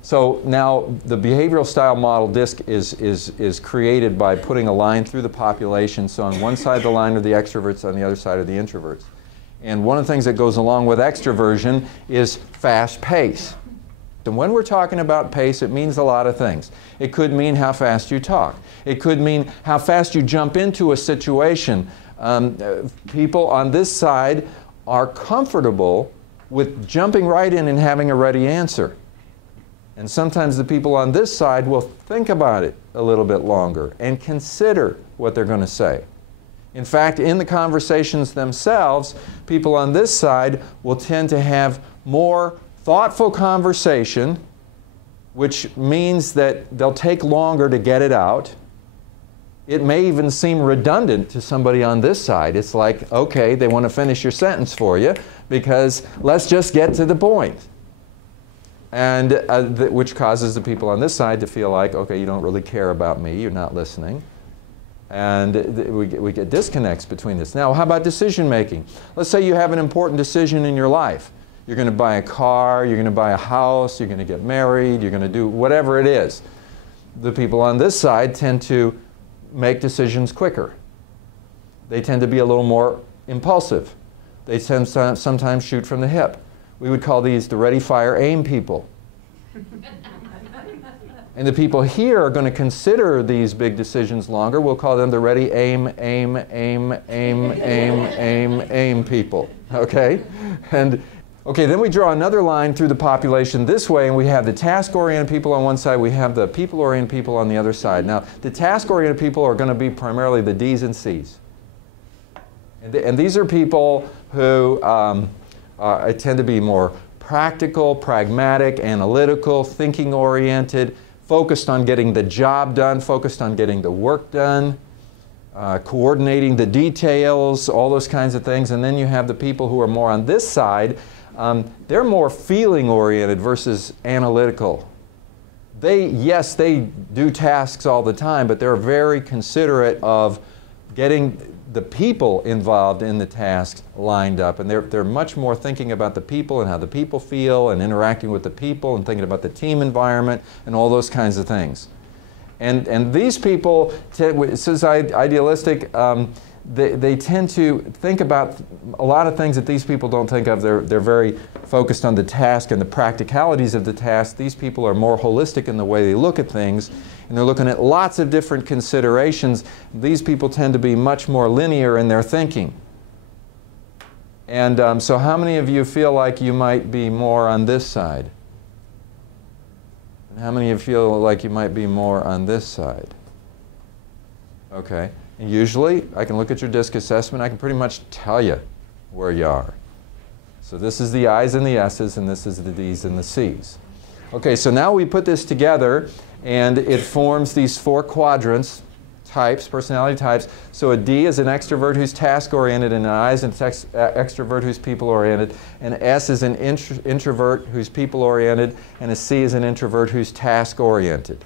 So now the behavioral style model disc is created by putting a line through the population. So on one side of the line are the extroverts, on the other side are the introverts. And one of the things that goes along with extroversion is fast pace. And when we're talking about pace, it means a lot of things. It could mean how fast you talk. It could mean how fast you jump into a situation. People on this side are comfortable with jumping right in and having a ready answer. And sometimes the people on this side will think about it a little bit longer and consider what they're going to say. In fact, in the conversations themselves, people on this side will tend to have more thoughtful conversation, which means that they'll take longer to get it out. It may even seem redundant to somebody on this side. It's like, okay, they want to finish your sentence for you because let's just get to the point. And which causes the people on this side to feel like, okay, you don't really care about me, you're not listening. And we get disconnects between this. Now, how about decision making? Let's say you have an important decision in your life. You're going to buy a car, you're going to buy a house, you're going to get married, you're going to do whatever it is. The people on this side tend to make decisions quicker. They tend to be a little more impulsive. They tend to sometimes shoot from the hip. We would call these the ready, fire, aim people. And the people here are going to consider these big decisions longer. We'll call them the ready, aim, aim, aim, aim, aim, aim, aim people. Okay? And okay, then we draw another line through the population this way, and we have the task-oriented people on one side, we have the people-oriented people on the other side. Now, the task-oriented people are going to be primarily the D's and C's. And these are people who tend to be more practical, pragmatic, analytical, thinking-oriented, focused on getting the job done, focused on getting the work done, coordinating the details, all those kinds of things. And then you have the people who are more on this side. They're more feeling-oriented versus analytical. Yes, they do tasks all the time, but they're very considerate of getting the people involved in the tasks lined up. And they're much more thinking about the people and how the people feel and interacting with the people and thinking about the team environment and all those kinds of things. And these people, this is idealistic, they tend to think about a lot of things that these people don't think of. They're very focused on the task and the practicalities of the task. These people are more holistic in the way they look at things, and they're looking at lots of different considerations. These people tend to be much more linear in their thinking. And so how many of you feel like you might be more on this side? And how many of you feel like you might be more on this side? Okay. And usually, I can look at your DISC assessment, I can pretty much tell you where you are. So this is the I's and the S's, and this is the D's and the C's. Okay, so now we put this together, and it forms these 4 quadrants, types, personality types. So a D is an extrovert who's task-oriented, and an I is an extrovert who's people-oriented, and S is an introvert who's people-oriented, and a C is an introvert who's task-oriented.